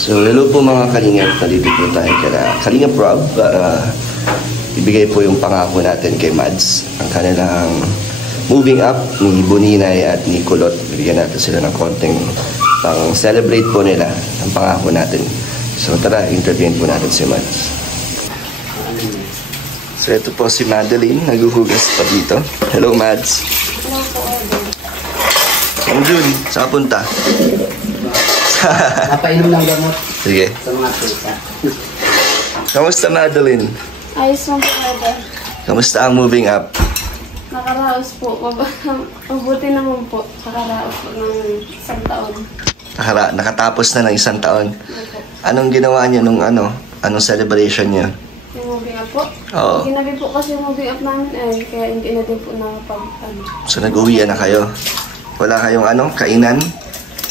So, hello po mga kalingap. Nandito po tayo kaya Kalingap Rob para ibigay po yung pangako natin kay Mads. Ang kanilang moving up ni Boninay at ni Kulot. Bigyan natin sila ng konting pang celebrate po nila ang pangako natin. So, tara, interviewin po natin si Mads. So, ito po si Madeline. Naguhugas pa dito. Hello, Mads. Hello po, Odin. Ang Jun, saan punta? Napainom ng gamot Sige. sa mga tita. Kamusta, Madeline? Ayos lang po, Odin. Kamusta ang moving up? Nakaraos po. Mabuti naman po. Nakaraos po ng isang taon. Nakatapos na ng isang taon. Opo. Anong ginawa niyo nung anong celebration niyo? Yung moving up po? Oo. Ginabi po kasi yung moving up namin kaya hindi na din po nakapag-ano. So nag-uwi na kayo? Wala kayong kainan?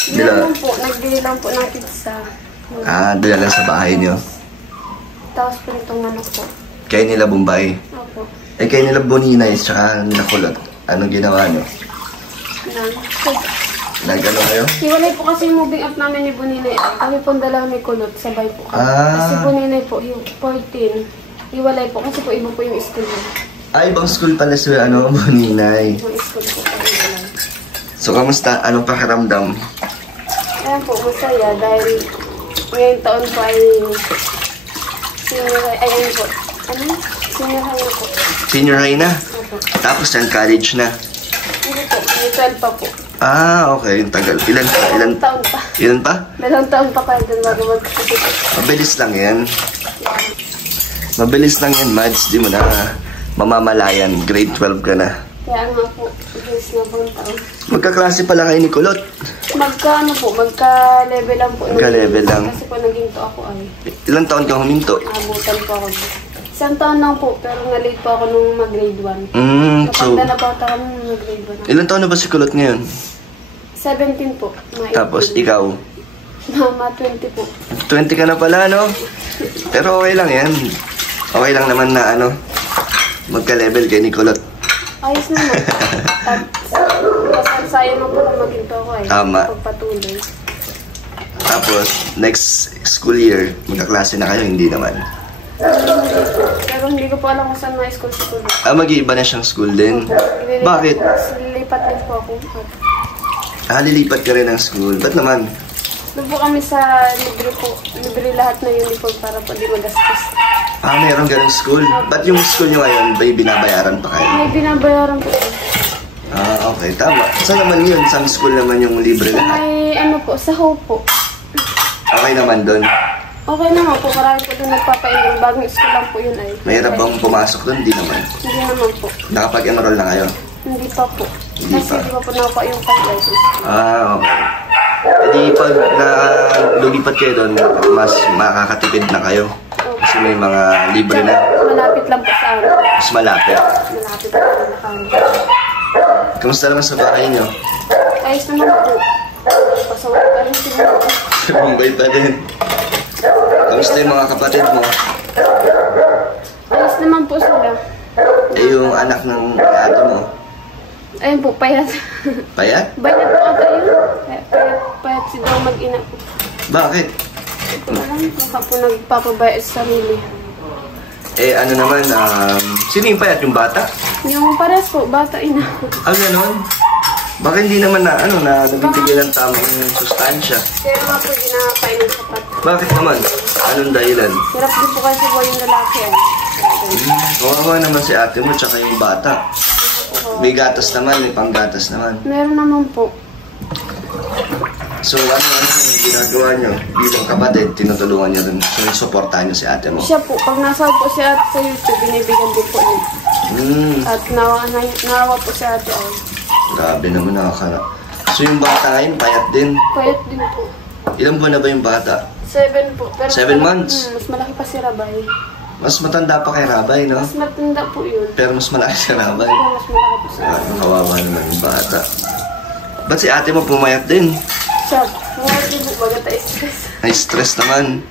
Hindi lang po. Nagbili lang po ng pizza. Dala lang sa bahay niyo. Tapos po itong manok po. Kayo nila Bombay. Opo. Kayo nila Boninay tsaka nila Kulot. Anong ginawa niyo? Nag-ano kayo? Hiwalay po kasi yung moving up namin ni Boninay. Kami po dalawa may Kulot. Sabay po kami. Kasi Boninay po, 14. Hiwalay po kasi po iba po yung school niya. Ibang school pala si Boninay. Ibang school po kami dalawa. So kamusta? Anong pakiramdam? Ayan po, masaya dahil ngayong taon po ay senior high, ayan po. Senior high na po. Senior high na? Opo. Tapos yan, college na? Hindi po, may 12 pa po. Okay. Yung tagal. Ilan Taon pa. Ilan pa? 2 taon pa kayo dun bago magkakasipit. Mabilis lang yan. Mabilis lang yan, Mads. Di mo na mamamalayan. Grade 12 ka na. Kaya nga po, bilis na pong taon. Magkaklase pala kayo ni Kulot. Magka-level lang po. Magka-level lang. Kasi po naging to ako ay. Ilang taon ka huminto? Abutan po ako. Isang taon lang po, pero na-late po ako nung mag-grade 1. So, Kapag na-napata kami nung mag-grade 1. ilang taon na ba si Kulot ngayon? 17 po. Tapos, ikaw? Mama, 20 po. 20 ka na pala, no? Pero okay lang yan. Okay lang naman na magka-level kay ni Kulot. Ayos naman. At sayang mo po kung maginto ako ay. Tama. Pagpatuloy. Tapos, next school year, magkaklase na kayo, hindi naman. Pero hindi ko po alam kung saan mga school siguro. Mag-iiba na siyang school din. Bakit? Lilipat din po ako. Lilipat ka rin ng school. Ba't naman? Doon po kami sa libre po. Libre lahat ng uniform para po di magastos. Mayroon ganun school. Ba't yung school nyo ngayon, ba'y binabayaran pa kayo? May binabayaran po. Okay, tama. Saan naman yun? Saan school naman yung libre lahat? May po, sa Hope po. Okay naman doon. Okay naman po, marami po doon nagpapa-enroll. Bagong school lang po yun ay. Mahirap bang pumasok doon? Hindi naman. Hindi naman po. Nakapag-enroll na kayo? Hindi pa po. Hindi Kasi pa. di ba po nakuha yung license. Okay. Di pag lulipat kayo doon, mas makakatipid na kayo. Kasi may mga libre na. Malapit lang po sa amin. Mas malapit. Malapit lang po na kami. Kamusta naman sa bahay nyo? Ayos naman po. Pasawag pa rin siguro. Bombay pa din. Kamusta yung mga kapatid mo? Ayos naman po sila. Yung anak ng ato mo? Ayun po, payat. Payat? Bayat po ata yun. Payat si daw mag-ina po. Bakit? Alam ko ka po nagpapabayat sa sarili. Ano naman, sino yung payat? Yung bata? Yung pares po, bata ina. Ganon? Bakit hindi naman na nabibigyan ng tamang sustansya? Kaya nga po, di nakakain ng sapat. Bakit naman? Anong dahilan? Hirap din po kasi po yung lalaki. Kawawa naman si ate mo tsaka yung bata. May gatas naman, may panggatas naman. Meron naman po. So ano yung ginagawa nyo? Bilang kapatid, tinutulungan nyo rin. So supportahan nyo si ate mo. Siya po, pag nasa po si ate sa YouTube, binibigyan din po niya. At nawa po si ate ay. Grabe naman nakakana. So yung bata ngayon, payat din. Payat din po. Ilang buwan na ba yung bata? 7 po. Pero 7 months? Mas malaki pa si Rabay. Mas matanda pa kay Rabay, no? Mas matanda po yun. Pero mas malaki si Rabay. Pero mas malaki po si Rabay. Kawawa naman yung bata. Ba't si ate mo pumayat din? Siya, mga din po, magata stress. Ay, stress naman.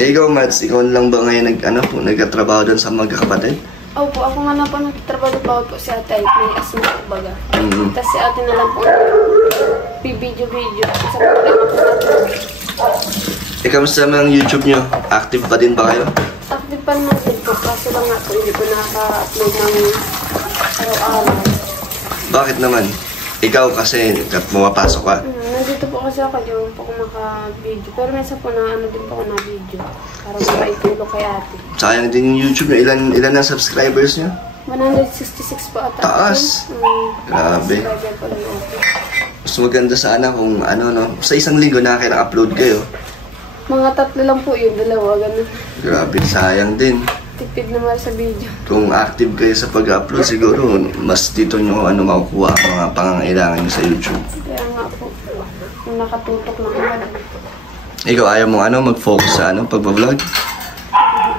Ikaw, Mads, ikaw lang ba ngayon nagtatrabaho doon sa magkakapatid? Opo, ako nga na po nagtatrabaho po si ate. May asma po baga. Tapos si ate na lang po video-video sa programa po natin. Kamusta ang YouTube nyo? Active pa din ba kayo? Active pa naman din po. Kaso lang nga po, hindi po nakaka-upload ng araw-araw. Bakit naman? Ikaw kasi pumapasok ka. Nandito po kasi ako, di po ako maka-video. Pero minsan po na ano din po ako na-video. Para makaitulong kay ate. Sayang din yung YouTube nyo. Ilan na subscribers nyo? 166 po ata. Taas! Grabe. Subscriber po lang ako. Mas maganda sana kung ano, no? Sa isang linggo nakaka-upload kayo. Mga 3 lang po yun, 2, ganun. Grabe, sayang din. Tipid naman sa video. Kung active kayo sa pag-upload, siguro mas dito nyo makukuha ang mga pangangailangan nyo sa YouTube. Kaya nga po, kung nakatutok na ako. Ikaw, ayaw mong mag-focus sa pag-vlog?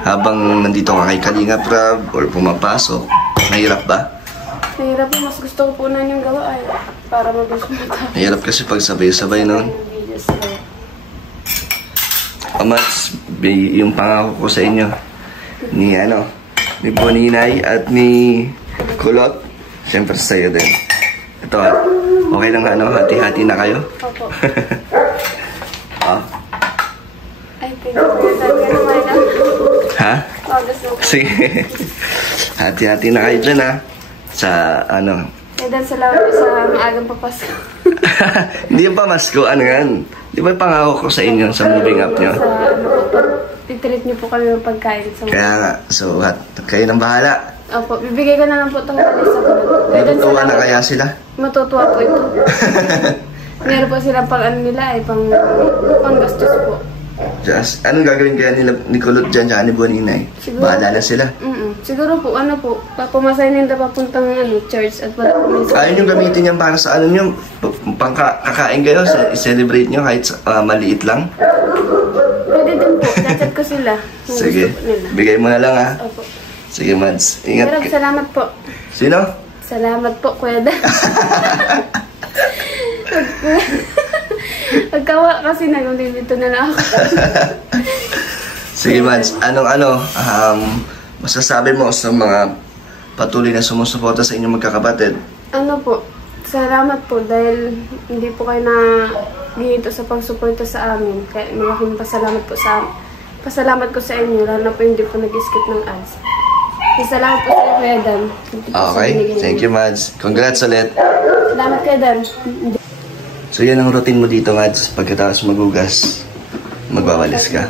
Habang nandito ka kay Kalinga Prab or pumapasok, mahirap ba? Mahirap po, mas gusto ko po na yung gawa ay para mabilis mo matapos. Mahirap kasi pag sabay-sabay nun. Amats, yung pangako ko sa inyo ni Boninay at ni Kulot, siyempre sa iyo din. Ito, okay lang hati-hati na kayo? Opo. Oh. Ay, pinag-usapan naman. Ha? Sige. Hati-hati na kayo dyan, ha? Sa, Dan, salamat po sa maagang papasok. Hindi yung pamasko, yan? Di ba pangako ko sa inyo sa moving up nyo? Titreat niyo po kami ng pagkain. Kaya nga, so kayo nang bahala. Opo, bibigay ko na lang po itong kalis sa kulot. Matutuwa na kaya sila? Matutuwa po ito. Meron po silang nila pang gastos po. Just, anong gagawin kaya ni Kulot dyan, tsaka ni Boninay? Bahala na sila. Siguro po, pumasay nila papuntang church at wala po may ayaw nyo gamitin yan para sa nyo, kakain kayo, i-celebrate nyo kahit maliit lang? Pwede din po, chat ko sila. Sige, bigay mo na lang ha. Opo. Sige Mads, ingat ka. Salamat po. Sino? Salamat po, Kuya Dan. Pagkawa kasi nag-dito na lang ako. Sige Mads, masasabi mo sa mga patuloy na sumusuporta sa inyong magkakapatid? Salamat po dahil hindi po kayo na dito sa pagsuporta sa amin. Kaya malaking pasalamat ko sa inyo, lalo na po hindi po nag-skip ng ads. Salamat po sa Kuya Dan. Okay, thank you Mads. Congrats ulit. Salamat Kuya Dan. So yan ang routine mo dito Mads, pagkatapos magugas, magwawalis ka.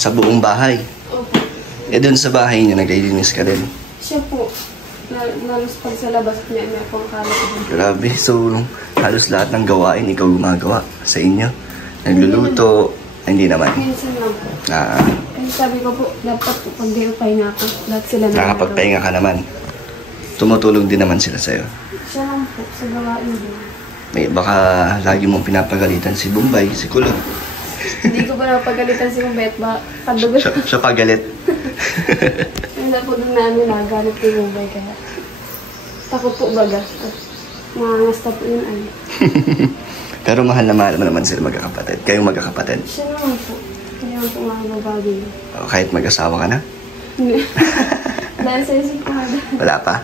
Sa buong bahay. Dun sa bahay niya, naglilinis ka din. Siya po. Nalos pag sa labas niya, may pong kalat. Grabe. So, halos lahat ng gawain, ikaw gumagawa sa inyo. Nagluluto. Hindi naman. Minsan lang po. Kasi sabi ko po, dapat po, pag di upahinga ako, lahat sila na. Nakapagpahinga ka naman. Tumutulong din naman sila sa'yo. Siya lang po, sa gawain din. Baka lagi mong pinapagalitan si Bombay, si Kulot. Hindi ko pa napagalitan si Kumbet, padugo siya pagalit. Hindi po doon nagalit ni Kumbay kaya. Takot po baga. Mangasta po yun Pero mahal na mahal mo naman sila magkakapatid. Kayong magkakapatid. Siya naman po. Kaya po mga babago. Kahit mag-asawa ka na? Hindi. Dahil sa isip ko wala pa?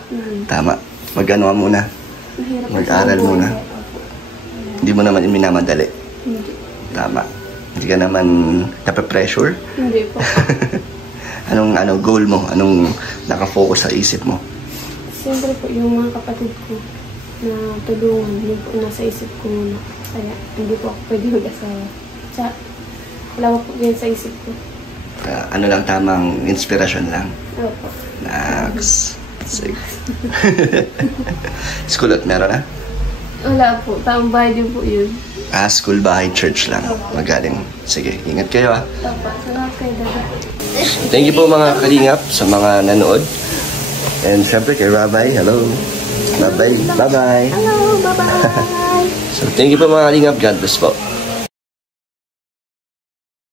Tama. Mag-ano muna. Mag-aral muna. Hindi mo naman minamadali. Hindi. Tama. Hindi ka naman nape-pressure? Hindi po. Anong goal mo? Anong nakafocus sa isip mo? Siyempre po, yung mga kapatid ko na tulungan, yun po nasa isip ko muna. Kaya hindi po ako pwede mag-asawa. Wala po yan sa isip ko. Ano lang, tamang inspirasyon lang? Opo. Next. Sige. School at meron na? Wala po. Taong bahay din po yun. School, bahay, church lang. Magaling. Sige, ingat kayo ha. Opo. Salamat kayo, Dada. Thank you po mga kalingap sa mga nanood. And syempre kay Rabay, hello. Bye-bye. Bye-bye. Hello, bye-bye. So thank you po mga kalingap. God bless po.